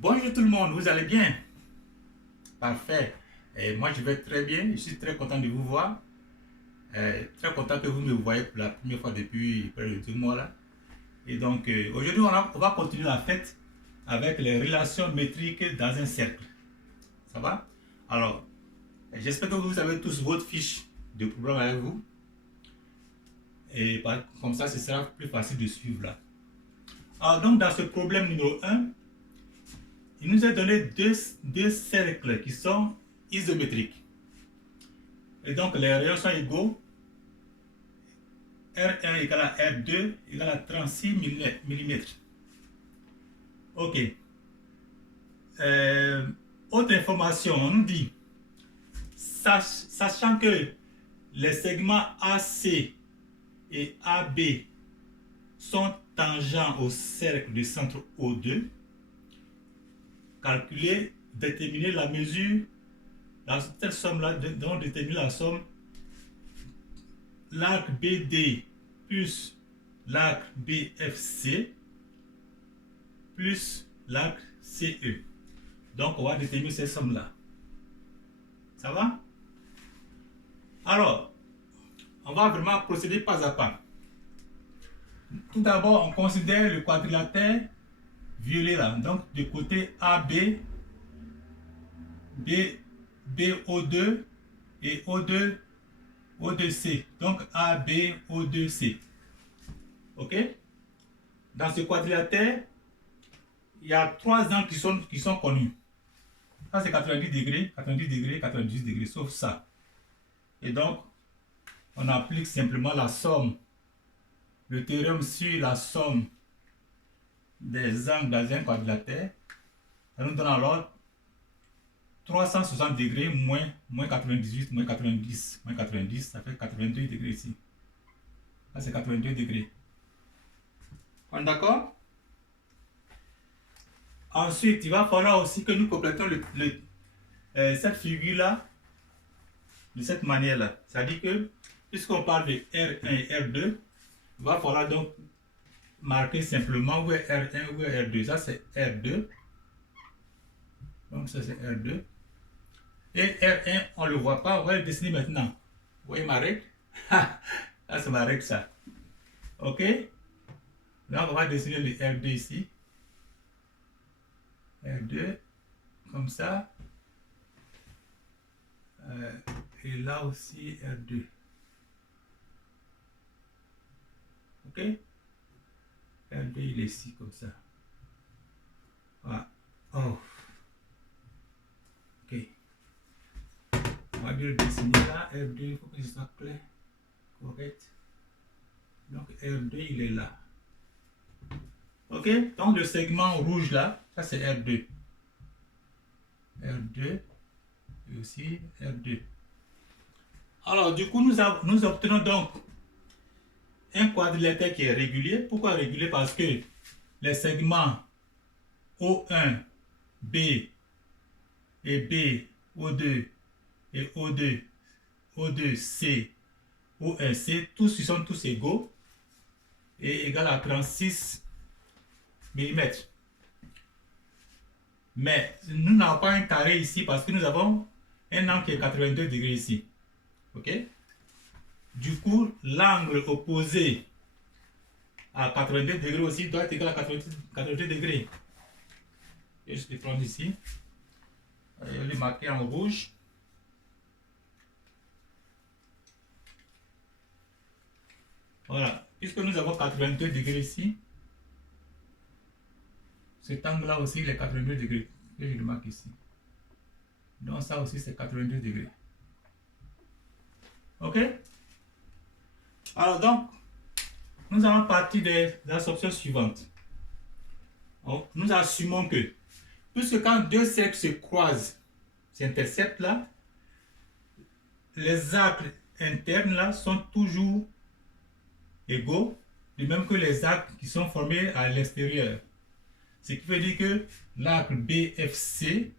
Bonjour tout le monde, vous allez bien? Parfait. Et moi je vais très bien, je suis très content de vous voir. Très content que vous me voyez pour la première fois depuis près de 2 mois là. Et donc aujourd'hui on va continuer la fête avec les relations métriques dans un cercle. Ça va? Alors, j'espère que vous avez tous votre fiche de problème avec vous. Et comme ça, ce sera plus facile de suivre là. Alors donc dans ce problème numéro 1, il nous a donné deux cercles qui sont isométriques. Et donc les rayons sont égaux. R1 égale à R2 égale à 36 mm. Ok. Autre information, on nous dit, sachant que les segments AC et AB sont tangents au cercle du centre O2, calculer, déterminer la mesure, cette somme-là, donc déterminer la somme, l'arc BD plus l'arc BFC plus l'arc CE. Donc, on va déterminer ces sommes-là. Ça va? Alors, on va vraiment procéder pas à pas. Tout d'abord, on considère le quadrilatère violet là. Donc, du côté AB, BO2 et O2, O2C. Donc, AB, O2C. OK? Dans ce quadrilatère, il y a trois angles qui sont connus. Ça, c'est 90 degrés, 90 degrés, 90 degrés, sauf ça. Et donc, on applique simplement la somme, le théorème sur la somme des angles dans un quadrilatère. Ça nous donne alors 360 degrés moins 98, moins 90, moins 90, ça fait 82 degrés ici. Là, c'est 82 degrés. On est d'accord? Ensuite, il va falloir aussi que nous complétons cette figure-là de cette manière-là. C'est-à-dire que, puisqu'on parle de R1 et R2, il va falloir donc marquer simplement où est R1, où est R2. Ça, c'est R2. Donc, ça, c'est R2. Et R1, on ne le voit pas. On va le dessiner maintenant. Vous voyez ma règle? Là, c'est ma règle, ça. OK? Donc, on va dessiner le R2 ici. R2, comme ça. Et là aussi, R2. OK? R2, il est ici, comme ça. Voilà. Oh. OK. On va bien le dessiner là. R2, il faut que ce soit clair. Correct. Donc, R2, il est là. OK? Donc, le segment rouge là, ça c'est R2. R2 et aussi R2. Alors, du coup, nous obtenons donc un quadrilatère qui est régulier. Pourquoi régulier? Parce que les segments O1, B et B, O2 et O2, O2C, O1C, tous ils sont tous égaux et égal à 36 mm. Mais nous n'avons pas un carré ici parce que nous avons un angle qui est 82 degrés ici. OK? Du coup, l'angle opposé à 82 degrés aussi doit être égal à 82 degrés. Je vais juste le prendre ici. Je vais le marquer en rouge. Voilà. Puisque nous avons 82 degrés ici, cet angle-là aussi, il est 82 degrés. Et je le marque ici. Donc ça aussi, c'est 82 degrés. OK? Alors donc, nous allons partir des assumptions suivantes. Donc, nous assumons que, puisque quand deux cercles se croisent, s'interceptent là, les arcs internes là sont toujours égaux, de même que les arcs qui sont formés à l'extérieur. Ce qui veut dire que l'arc BFC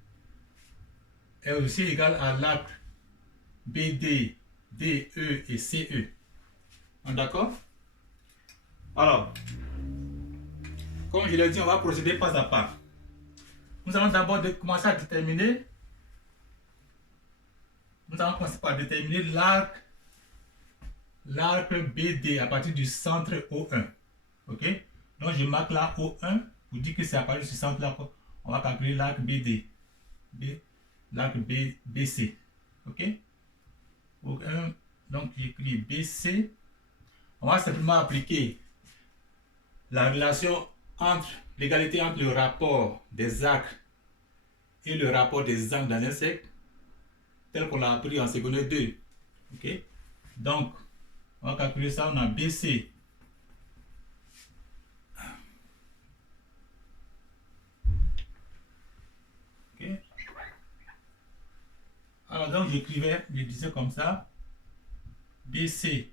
est aussi égal à l'arc BD, DE et CE. D'accord? Alors, comme je l'ai dit, on va procéder pas à pas. nous allons d'abord commencer à déterminer. Nous allons commencer par déterminer l'arc BD à partir du centre O1. Ok? Donc je marque là O1 pour dire que c'est à partir de ce centre là qu'on va calculer l'arc BD. L'arc BC. Ok? O1, donc j'écris BC. On va simplement appliquer la relation entre l'égalité entre le rapport des arcs et le rapport des angles dans un cercle, tel qu'on l'a appris en secondaire 2. Ok? Donc, on va calculer ça, on a BC. Ok? Alors, donc, je disais comme ça, BC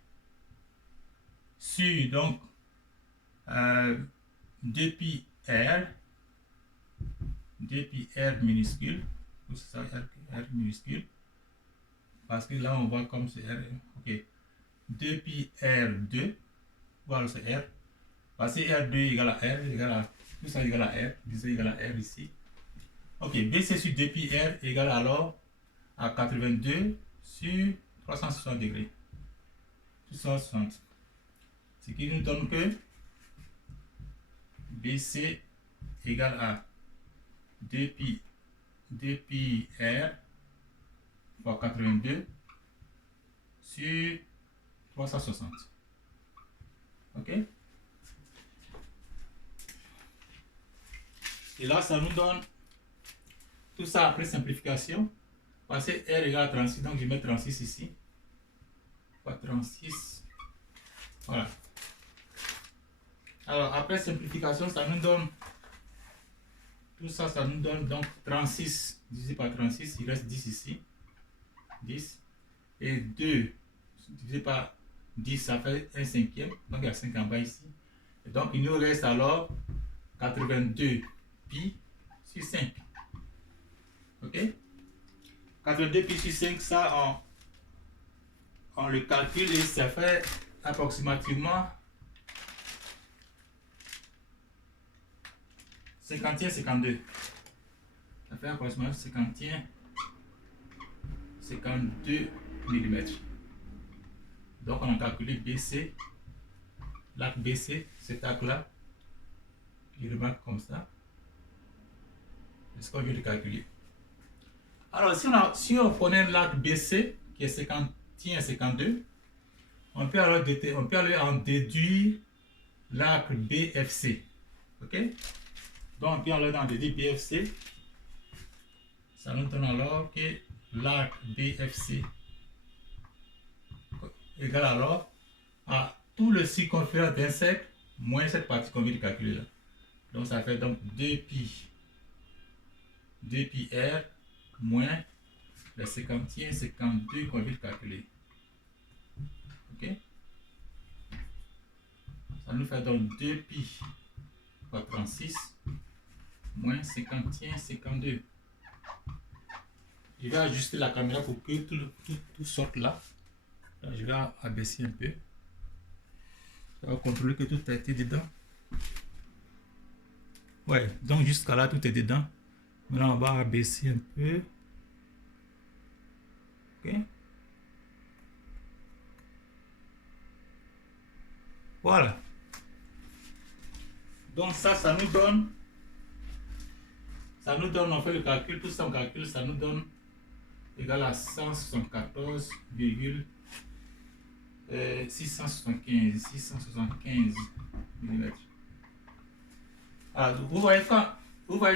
sur, donc, 2pi R minuscule, c'est ça, R minuscule, parce que là, on voit comme c'est R, ok, 2pi R2, voilà, c'est R, parce que R2 égale à R, égale à, tout ça égale à R, disons égale à R ici. Ok, BC sur 2pi R égale alors à 82 sur 360 degrés. 360. Ce qui nous donne que BC égale à 2pi R fois 82 sur 360. Ok? Et là, ça nous donne tout ça après simplification. Parce que R égale à 36, donc je mets 36 ici. Fois 36. Voilà. Alors, après simplification, ça nous donne. Tout ça, ça nous donne donc 36 divisé par 36. Il reste 10 ici. 10. Et 2 divisé par 10, ça fait 1 cinquième. Donc, il y a 5 en bas ici. Et donc, il nous reste alors 82 pi sur 5. Ok? 82 pi sur 5, ça, on le calcule et ça fait approximativement 51, 52. Ça fait approximativement 51, 52 mm. Donc on a calculé BC, l'arc BC, cet arc-là, il remarque comme ça. C'est ce qu'on vient de calculer. Alors si on prenait l'arc BC, qui est 51, 52, on peut alors en déduire l'arc BFC. Ok? Donc, on peut alors en déduire BFC. Ça nous donne alors que l'arc BFC égale alors à tout le circonférence d'un cercle moins cette partie qu'on vient de calculer là. Donc, ça fait donc 2pi R moins les 51, 52 qu'on vient de calculer. Ok? Ça nous fait donc 2pi fois 36 moins 51, 52. Je vais ajuster la caméra pour que tout sorte là. Là. Je vais abaisser un peu. Ça va contrôler que tout a été dedans. Ouais, donc jusqu'à là, tout est dedans. Maintenant, on va abaisser un peu. Ok. Voilà. Donc ça nous donne. On fait le calcul, tout ça on calcule, ça nous donne égal à 675 mm. Alors, vous voyez,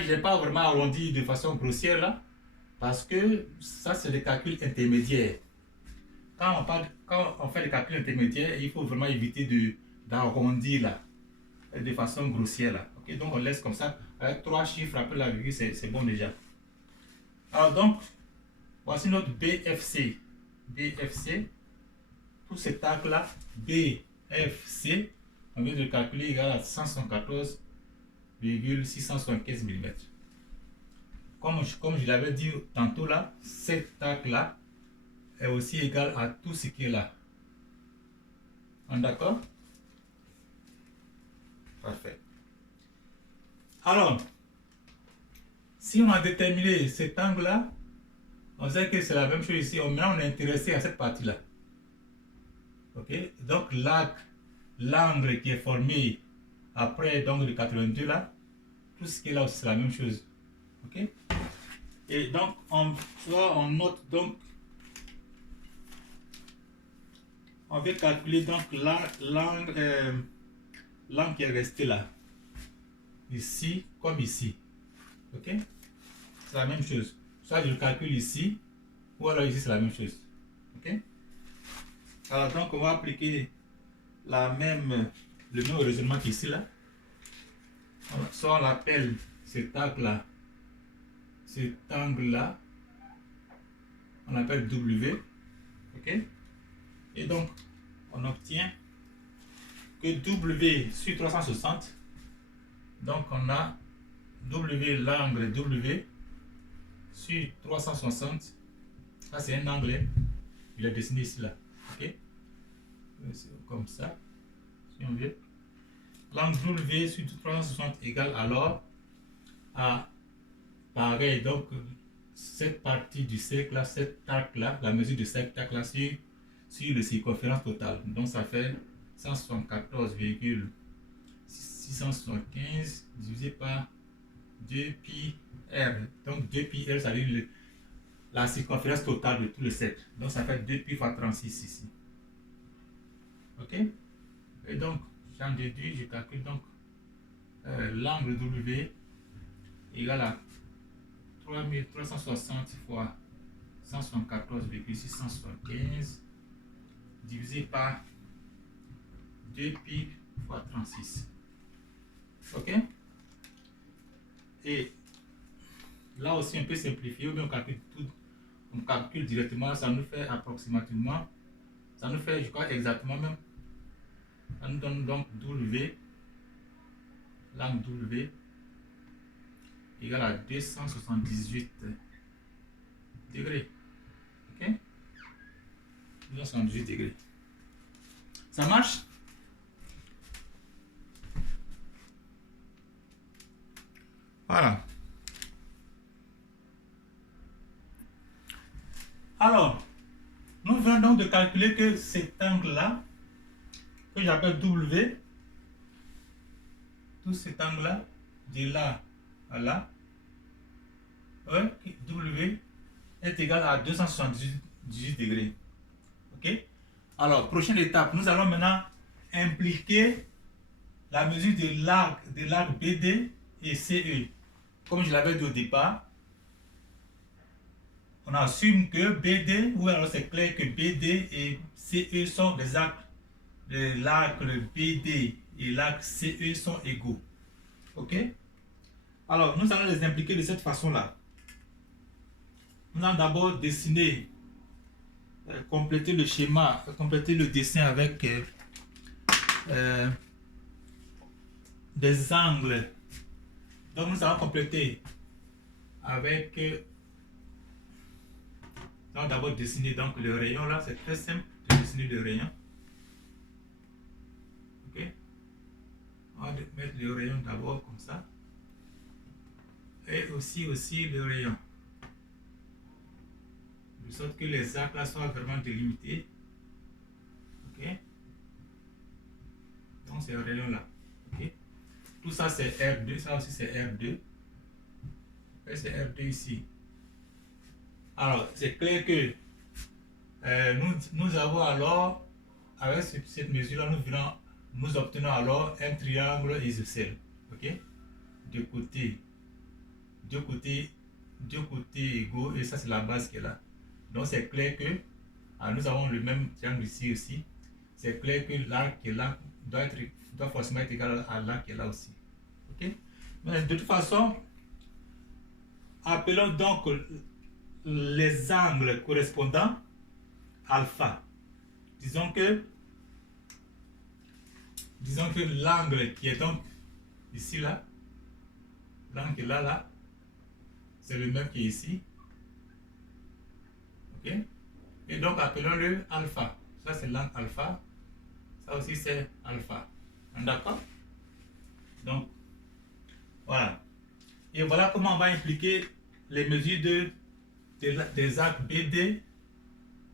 je n'ai pas vraiment arrondi de façon grossière là, parce que ça c'est des calculs intermédiaires. Quand on fait les calculs intermédiaires, il faut vraiment éviter d'arrondir là, de façon grossière là. Okay? Donc on laisse comme ça, avec 3 chiffres après la virgule, c'est bon déjà. Alors donc, voici notre BFC. BFC, pour cet arc-là, BFC, on vient de le calculer égal à 174,675 mm. Comme je l'avais dit tantôt là, cet arc-là est aussi égal à tout ce qui est là. D'accord? Parfait. Alors, si on a déterminé cet angle-là, on sait que c'est la même chose ici. Maintenant, on est intéressé à cette partie-là. Ok? Donc, l'angle qui est formé après donc, le 82 là, tout ce qui est là aussi, c'est la même chose. Ok? Et donc, on note donc, on va calculer donc l'angle qui est resté là. Ici comme ici. Ok? C'est la même chose. Soit je le calcule ici, ou alors ici c'est la même chose. Ok? Alors donc on va appliquer le même raisonnement qu'ici là. Soit on l'appelle cet angle là, on l'appelle W. Ok? Et donc on obtient que W sur 360, donc on a l'angle W sur 360, ça c'est un angle, il est dessiné ici là, ok, comme ça, si on veut, l'angle W sur 360 égale alors à, pareil, donc cette partie du cercle là, cet arc là, la mesure de cet arc là sur le circonférence totale, donc ça fait 174,675 divisé par 2pi r. Donc 2pi r, ça veut dire la circonférence totale de tout le cercle. Donc ça fait 2pi fois 36 ici. Ok? Et donc, j'en déduis, je calcule donc l'angle W égale à 3360 fois 174,675 divisé par 2pi fois 36. Ok? Et là aussi, on peut simplifier, ou bien on calcule directement, ça nous fait approximativement, ça nous fait, je crois, exactement même, ça nous donne donc W, l'angle W, égale à 278 degrés. Ok? 278 degrés. Ça marche? Voilà. Alors, nous venons donc de calculer que cet angle-là, que j'appelle W, tout cet angle-là, de là à là, W est égal à 278 degrés. Ok? Alors, prochaine étape, nous allons maintenant impliquer la mesure de l'arc BD et CE. Comme je l'avais dit au départ, on assume que BD, ou alors c'est clair que BD et CE sont des arcs de l'arc BD et l'arc CE sont égaux. Ok? Alors, nous allons les impliquer de cette façon-là. Nous allons d'abord dessiner, compléter le schéma, compléter le dessin avec des angles. Donc, nous allons compléter avec donc d'abord dessiner donc le rayon là, c'est très simple de dessiner le rayon. Ok, on va mettre le rayon d'abord comme ça, et aussi le rayon, de sorte que les arcs là soient vraiment délimités. Ok, donc c'est le rayon là. Ok, tout ça c'est R2, ça aussi c'est R2, et c'est R2 ici. Alors, c'est clair que nous avons alors, avec cette mesure-là, nous obtenons alors un triangle isocèle. Ok? Deux côtés égaux, et ça c'est la base qui est là. Donc, c'est clair que nous avons le même triangle ici aussi. C'est clair que l'arc qui est là doit forcément être égal à l'arc qui est là aussi. Ok? Mais de toute façon, appelons donc les angles correspondants alpha. Disons que l'angle qui est donc ici là, l'angle qui est là, c'est le même qui est ici. Ok? Et donc appelons-le alpha. Ça c'est l'angle alpha. Ça aussi c'est alpha. D'accord? Donc voilà. Et voilà comment on va impliquer les mesures des arcs BD,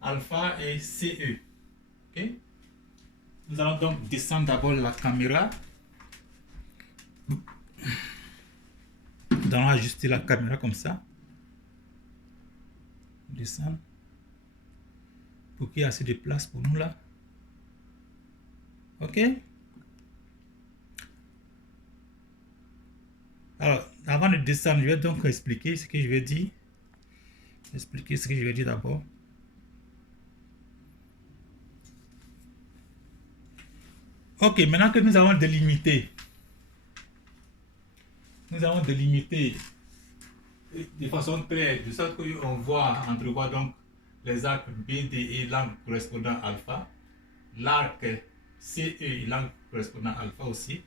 alpha et CE. Okay? Nous allons donc descendre d'abord la caméra. Nous allons ajuster la caméra comme ça. Descendre. Pour qu'il y ait assez de place pour nous là. Ok? Alors, avant de descendre, je vais donc expliquer ce que je vais dire. Expliquer ce que je vais dire d'abord. Ok, maintenant que nous avons délimité, de façon claire, de sorte qu'on voit, entrevoit donc les arcs BD et l'angle correspondant à alpha, l'arc CE et l'angle correspondant à alpha aussi.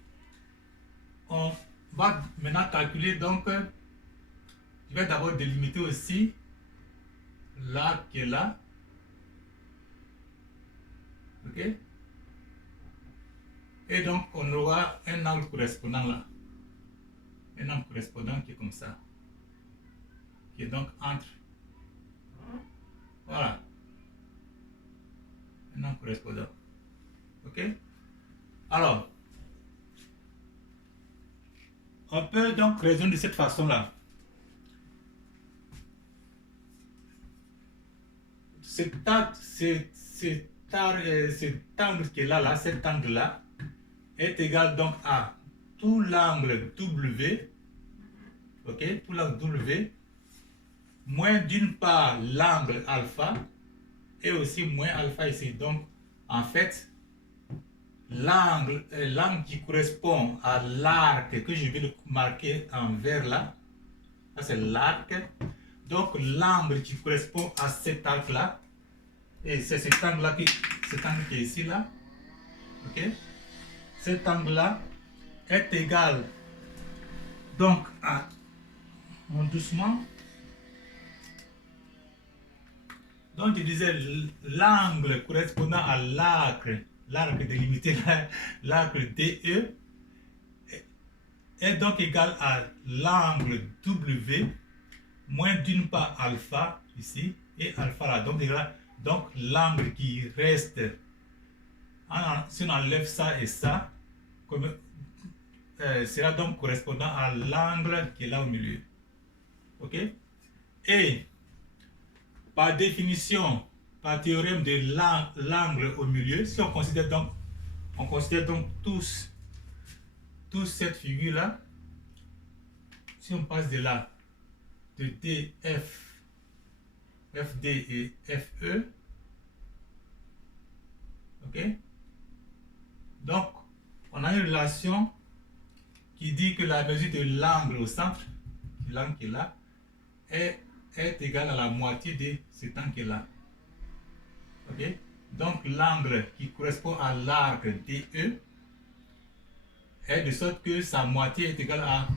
On va maintenant calculer donc, je vais d'abord délimiter aussi l'arc qui est là. Ok? Et donc on aura un angle correspondant là. Un angle correspondant qui est comme ça. Qui est donc entre. Voilà. Un angle correspondant. Ok? Alors, on peut donc raisonner de cette façon-là. Cet angle qui est là, cet angle-là, est égal donc à tout l'angle W, ok, tout l'angle W, moins d'une part l'angle alpha, et aussi moins alpha ici. Donc, en fait, l'angle qui correspond à l'arc que je vais marquer en vert là, ça c'est l'arc. Donc, l'angle qui correspond à cet arc-là, et c'est cet angle-là qui est ici là, ok? Cet angle-là est égal donc à, doucement, donc je disais l'angle correspondant à l'arc délimité, l'arc DE est donc égal à l'angle W moins d'une part alpha ici et alpha là, donc l'angle qui reste, si on enlève ça et ça, sera donc correspondant à l'angle qui est là au milieu. Ok? Et par définition, par théorème de l'angle au milieu, si on considère donc tous cette figure là, si on passe de là, de DF, FD et FE, ok? Donc, on a une relation qui dit que la mesure de l'angle au centre, l'angle qui est là, est égale à la moitié de cet angle qui est là. Ok? Donc, l'angle qui correspond à l'arc DE est de sorte que sa moitié est égale à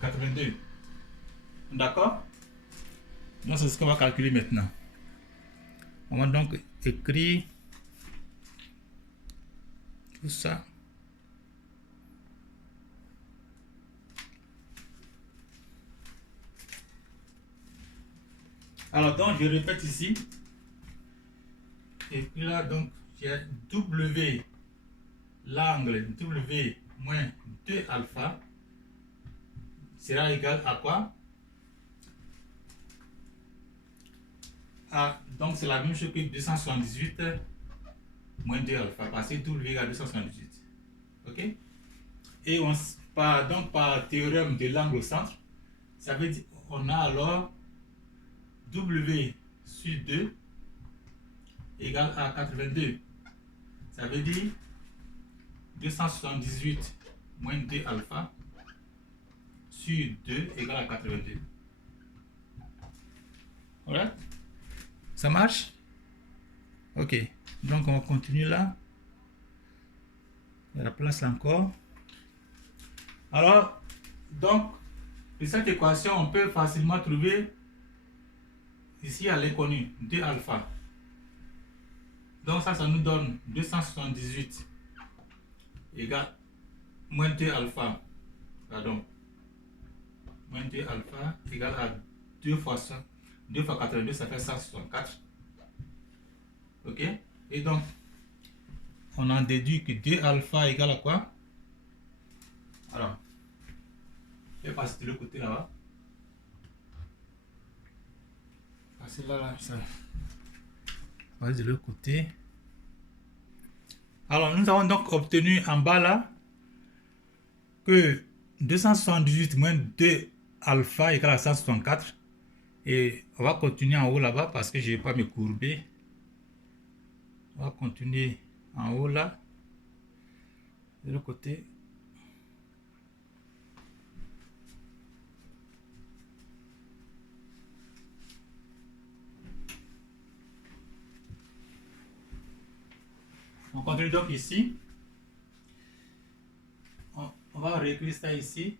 82. D'accord? Donc, c'est ce qu'on va calculer maintenant. On va donc écrire tout ça. Alors, donc, je répète ici. Et puis là, donc, j'ai W, l'angle W moins 2 alpha sera égal à quoi? Donc, c'est la même chose que 278 moins 2 alpha, parce que W égale 278. Ok? Et donc, par théorème de l'angle au centre, ça veut dire on a alors W sur 2 égale à 82. Ça veut dire 278 moins 2 alpha sur 2 égale à 82. Voilà. Ça marche? Ok. Donc on continue là. Il y a la place là encore. Alors, donc, de cette équation, on peut facilement trouver ici à l'inconnu 2 alpha. Donc ça nous donne 278 égale moins 2 alpha. Pardon. Moins 2 alpha égale à 2 fois 82, ça fait 164. Ok? Et donc, on en déduit que 2 alpha égale à quoi? Alors, je vais passer de l'autre côté là-bas. Passer là, ça. On va de l'autre côté. Alors, nous avons donc obtenu en bas là que 278 moins 2 alpha égale à 164. Et on va continuer en haut là-bas parce que je ne vais pas me courber. On va continuer en haut là. De l'autre côté. On continue donc ici. On va réécrire ça ici.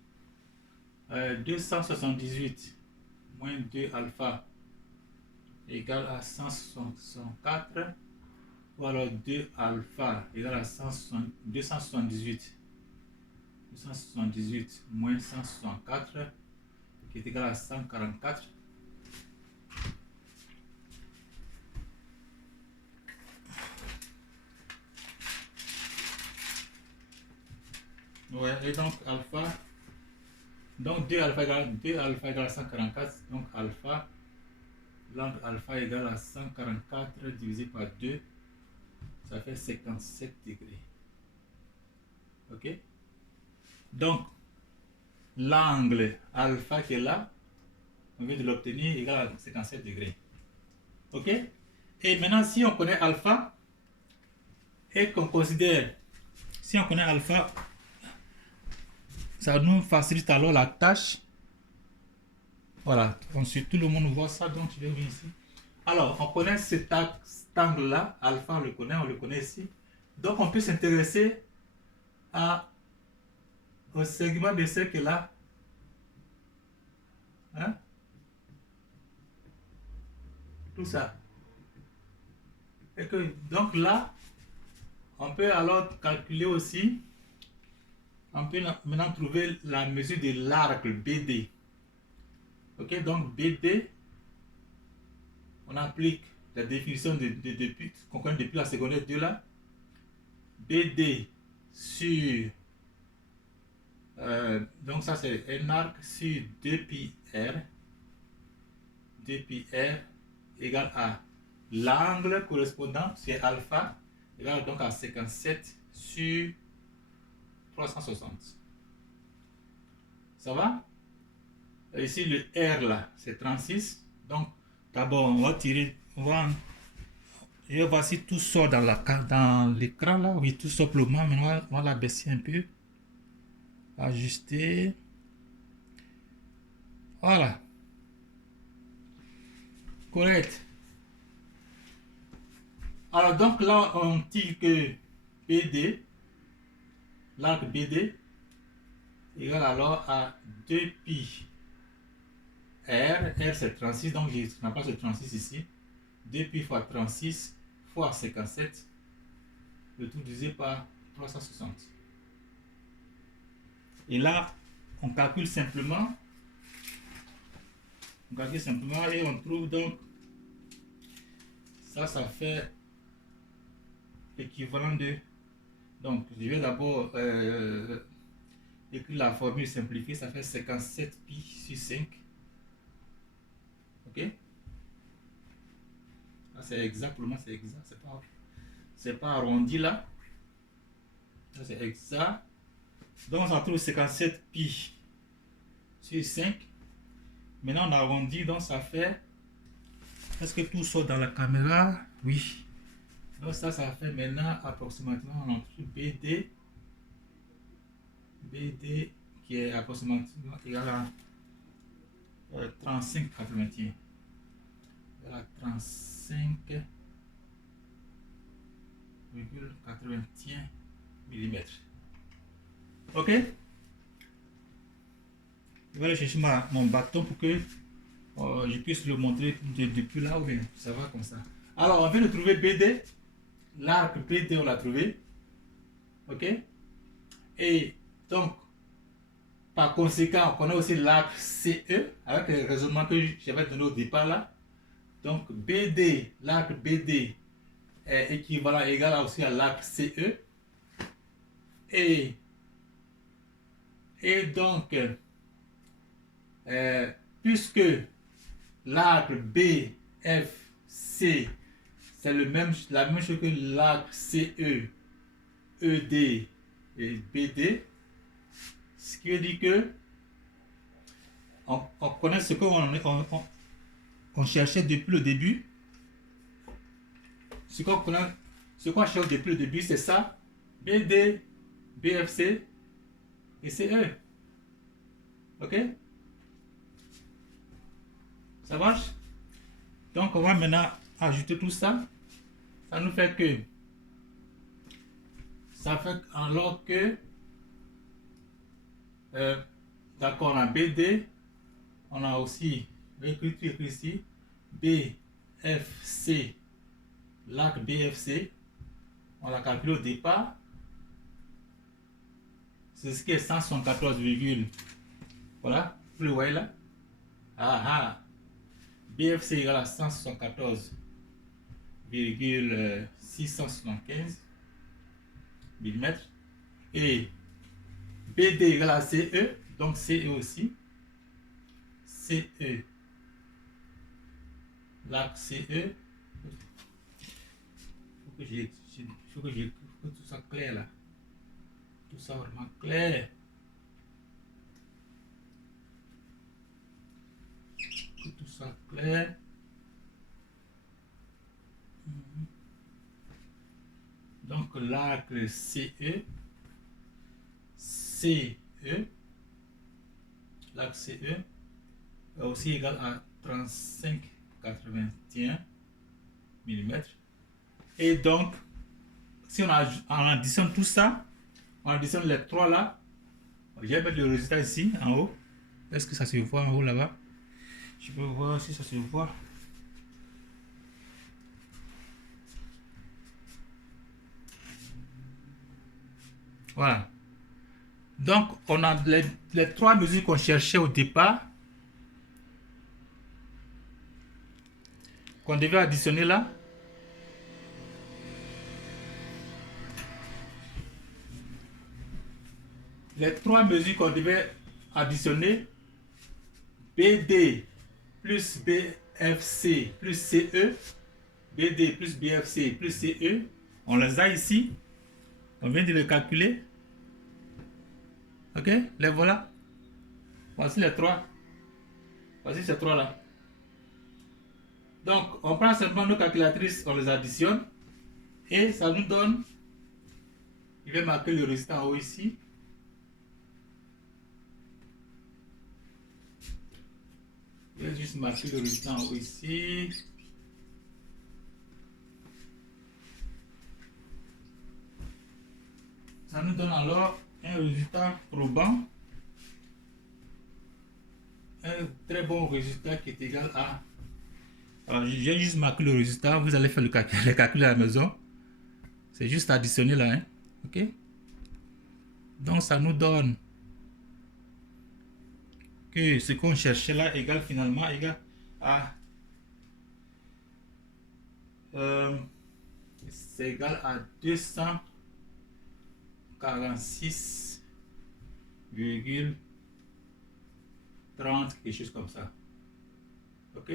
278 moins 2 alpha égale à 164. Ou alors 2 alpha égale à 278. 278 moins 164 qui est égal à 144. Ouais, et donc alpha, donc 2 alpha égale à 144, donc alpha, l'angle alpha égale à 144 divisé par 2, ça fait 57 degrés. Ok? Donc, l'angle alpha qui est là, on vient de l'obtenir, égal à 57 degrés. Ok? Et maintenant, si on connaît alpha, et qu'on considère, si on connaît alpha, ça nous facilite alors la tâche. Voilà, ensuite tout le monde voit ça, donc je vais venir ici. Alors, on connaît cet angle-là, alpha, on le connaît ici. Donc, on peut s'intéresser au segment de cercle-là. Hein? Tout ça. Et que, donc là, on peut alors calculer aussi. On peut maintenant trouver la mesure de l'arc BD. Ok, donc BD, on applique la définition qu'on connaît depuis la secondaire 2 là. BD sur, donc ça c'est un arc sur 2πr. 2πr égale à l'angle correspondant, c'est alpha, égale donc à 57 sur 360. Ça va? Et ici le R là, c'est 36. Donc d'abord on va tirer, et voici tout sort dans l'écran là. Oui, tout simplement. Maintenant on va la baisser un peu. Ajuster. Voilà. Correct. Alors donc là on tire que BD, l'arc BD égale alors à 2π R c'est 36, donc je n'ai pas ce 36 ici. 2π fois 36 fois 57, le tout divisé par 360. Et là, on calcule simplement. Et on trouve donc, ça fait l'équivalent de, donc je vais d'abord écrire la formule simplifiée, ça fait 57π sur 5. Ok? C'est exactement, c'est exact, c'est pas arrondi là. C'est exact. Donc on trouve 57π sur 5. Maintenant on arrondit, donc ça fait, est-ce que tout sort dans la caméra? Oui. Donc ça fait maintenant approximativement, on trouve BD qui est approximativement égal à 35,81. À 35,81 mm. Ok? Je vais aller chercher mon bâton pour que je puisse le montrer depuis là où ça va comme ça. Alors, on vient de trouver BD. L'arc BD, on l'a trouvé. Ok? Et donc, Par conséquent, on connaît aussi l'arc CE avec le raisonnement que j'avais donné au départ là. Donc BD, l'arc BD est équivalent égal aussi à l'arc CE. Et donc, puisque l'arc BFC c'est la même chose que l'arc CE, ED et BD, ce qui veut dire que on connaît ce qu'on cherchait depuis le début. Ce qu'on cherche depuis le début, c'est ça. BD, BFC et CE. Ok? Ça marche? Donc, on va maintenant ajouter tout ça. Ça nous fait que... Ça fait alors que... d'accord, on a BD. On a aussi écrit ici. BFC. L'arc BFC. On l'a calculé au départ. C'est ce qui est 174, voilà, vous le voyez là. BFC égale à 174,675 mm. Et BD égale à CE, donc CE aussi. CE. L'arc CE. Il faut que j'écrive tout ça clair là. Tout ça vraiment clair. Tout ça clair. Donc l'arc CE, l'arc CE est aussi égal à 35,81 mm. Et donc, si on additionne tout ça, on additionne les trois là, je vais mettre le résultat ici en haut. Est-ce que ça se voit en haut là-bas? Je peux voir si ça se voit. Voilà. Donc, on a les trois mesures qu'on cherchait au départ, qu'on devait additionner là. Les trois mesures qu'on devait additionner, BD plus BFC plus CE, BD plus BFC plus CE, on les a ici. On vient de les calculer. Ok, les voilà. Voici les trois. Voici ces trois là. Donc, on prend simplement nos calculatrices, on les additionne. Et ça nous donne, je vais marquer le résultat en haut ici. Je vais juste marquer le résultat en haut ici. Ça nous donne alors un résultat probant. Un très bon résultat qui est égal à... Alors, j'ai juste marqué le résultat. Vous allez faire les calculs à la maison. C'est juste additionner là. Hein? Ok? Donc, ça nous donne que ce qu'on cherchait là égale finalement égal à... c'est égal à 246,30, quelque chose comme ça. Ok?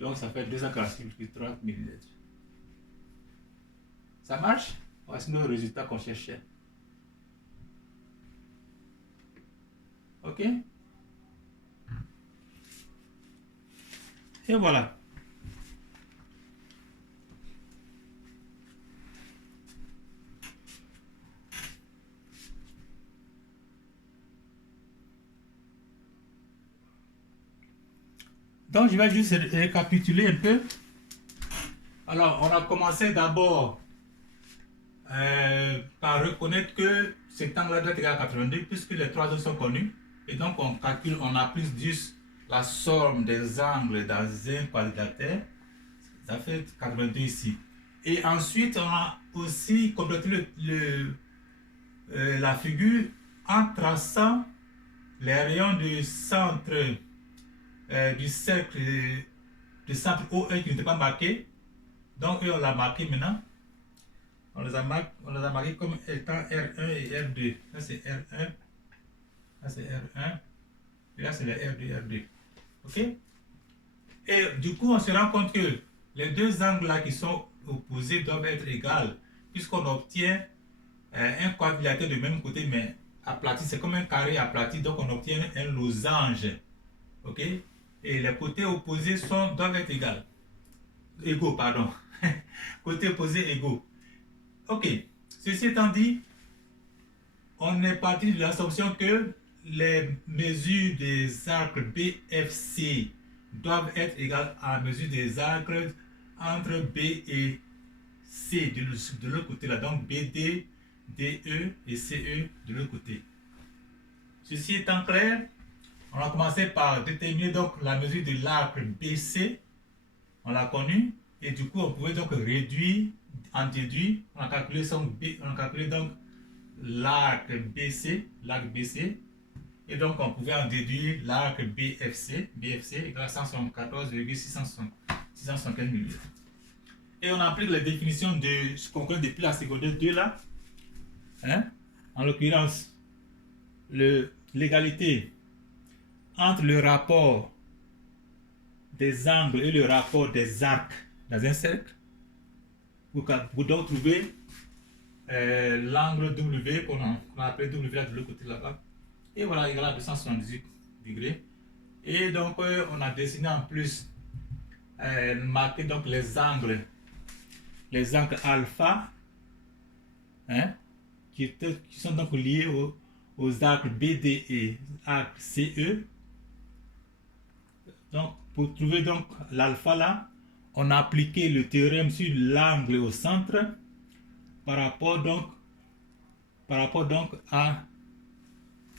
Donc ça fait 246,30 mm. Ça marche? Voici le résultat qu'on cherchait. Ok? Et voilà. Donc, je vais juste récapituler un peu. Alors, on a commencé d'abord par reconnaître que cet angle-là doit être égal à 82 puisque les trois autres sont connus. Et donc, on calcule, on applique juste la somme des angles dans un quadrilatère. Ça fait 82 ici. Et ensuite, on a aussi complété la figure en traçant les rayons du centre du cercle du centre O1 qui n'était pas marqué. Donc, on l'a marqué maintenant. On les a marqués comme étant R1 et R2. Là, c'est R1. Là, c'est R1. Et là, c'est le R2, R2. OK? Et du coup, on se rend compte que les deux angles là qui sont opposés doivent être égaux, puisqu'on obtient un quadrilatère du même côté, mais aplati. C'est comme un carré aplati, donc on obtient un losange. OK? Et les côtés opposés doivent être égaux, pardon. Côtés opposés égaux. OK. Ceci étant dit, on est parti de l'assumption que les mesures des arcs BFC doivent être égales à la mesure des arcs entre B et C de l'autre côté là. Donc BD, DE et CE de l'autre côté. Ceci étant clair, on a commencé par déterminer donc la mesure de l'arc BC. On l'a connu. Et du coup, on pouvait donc réduire, en déduire. On a calculé donc l'arc BC, et donc on pouvait en déduire l'arc BFC égale à 174,675 mm. Et on applique la définition de ce qu'on connaît depuis la secondaire 2 là. Hein? En l'occurrence, l'égalité entre le rapport des angles et le rapport des arcs dans un cercle, pour donc trouver l'angle W qu'on a appelé W là de l'autre côté là-bas. Et voilà, égal à 278 degrés. Et donc, on a dessiné en plus, marqué donc les angles alpha, hein, qui sont donc liés aux arcs BD et arcs CE. Donc, pour trouver donc l'alpha là, on a appliqué le théorème sur l'angle au centre par rapport donc à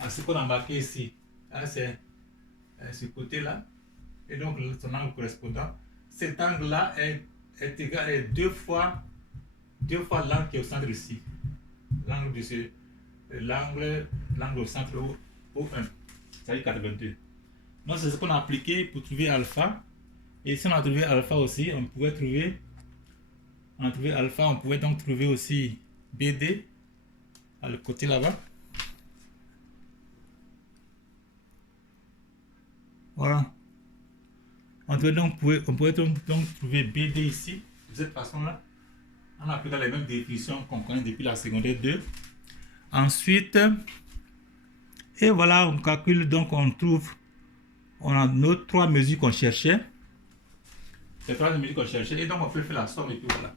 ce qu'on a marqué ici. Là, c'est ce côté-là. Et donc, son angle correspondant. Cet angle-là est égal à deux fois l'angle qui est au centre ici. L'angle au centre O1. C'est-à-dire 82. Donc, c'est ce qu'on a appliqué pour trouver alpha. Et si on a trouvé alpha aussi, on pouvait donc trouver aussi BD à le côté là-bas. Voilà. On pouvait donc trouver BD ici, de cette façon-là, en appliquant les mêmes définitions qu'on connaît depuis la secondaire 2. Ensuite, et voilà, on calcule, donc on a nos trois mesures qu'on cherchait. Les trois mesures qu'on cherchait, et donc on peut faire la somme, et puis voilà.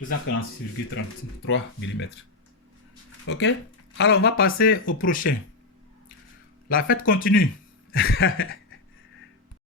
246,33 mm. Ok? Alors, on va passer au prochain. La fête continue.